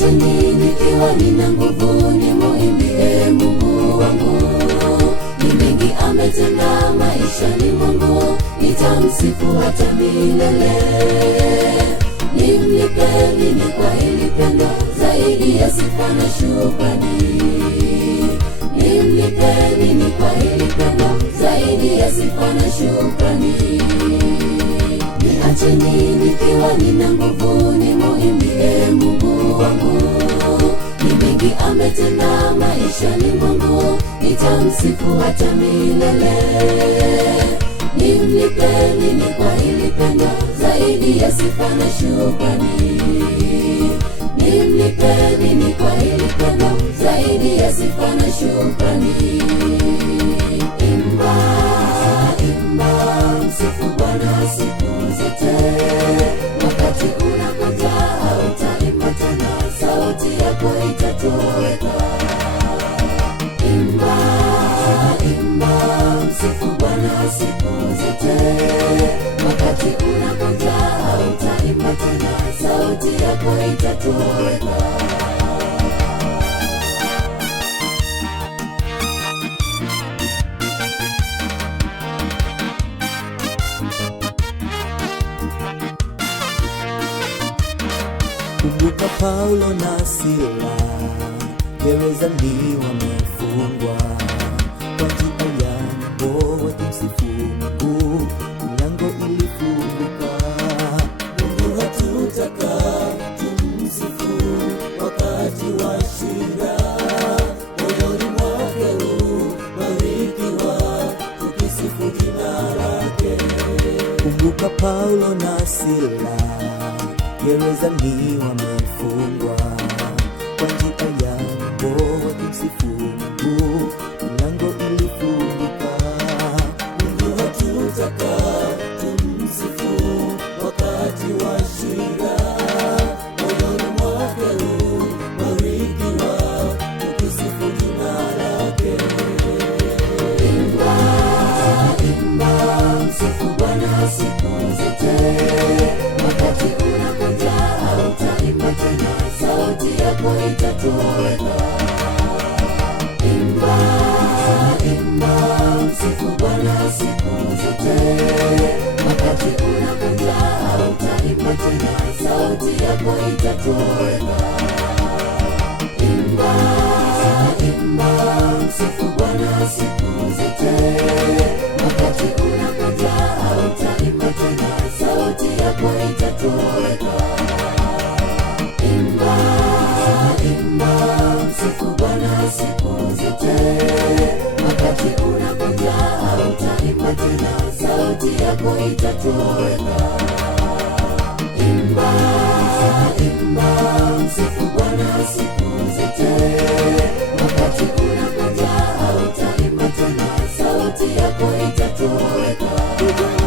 Niacheni nikiwa nina nguvu, nimuimbie Mungu wangu. Ni mengi ametenda maishani mwangu, nitamsifu hata milele. Nimlipe nini kwa hili pendo, zaidi ya sifa na shukrani? Nimlipe nini kwa hili pendo, zaidi ya sifa na shukrani? Niacheni nikiwa nina nguvu, nimuimbie Mungu wangu. Ni mengi ametenda maishani mwangu, nitamsifu hata milele. Nimlipe nini kwa hili pendo, zaidi ya sifa na shukrani? Nimlipe nini kwa hili pendo, zaidi ya sifa na shukrani? Imba, imba, msifu Bwana siku zote. Wakati unakuja hautaimba tena, sauti yako itatoweka. Imba, imba, msifu Bwana siku zote. Wakati unakuja hautaimba tena, sauti yako itatoweka. Kumbuka Paulo na Sila, gerezani wamefungwa. Kwa njia ya nyimbo wakimsifu Mungu, milango ilifunguka. Mungu hatutaka tumsifu wakati wa shida, moyoni mwake hubarikiwa tukisifu jina lake. Kumbuka Paulo na Sila, gerezani wamefungwa. Kwa njia ya nyimbo wakimsifu Mungu, milango ilifunguka. Mungu hatutaka tumsifu wakati wa shida, moyoni mwake hubarikiwa tukisifu jina lake. Imba, imba, msifu Bwana siku zote. Wakati unakuja hautaimba tena, sauti yako itatoweka. Imba, imba, msifu Bwana siku zote. Wakati unakuja hautaimba tena, sauti yako itatoweka. Imba, imba, msifu Bwana siku zote. Wakati unakuja hautaimba tena, sauti yako itatoweka. Imba, imba, msifu Bwana siku zote. Wakati unakuja hautaimba tena, sauti yako itatoweka. Imba, imba, msifu Bwana siku zote. Wakati unakuja hautaimba tena, sauti yako itatoweka.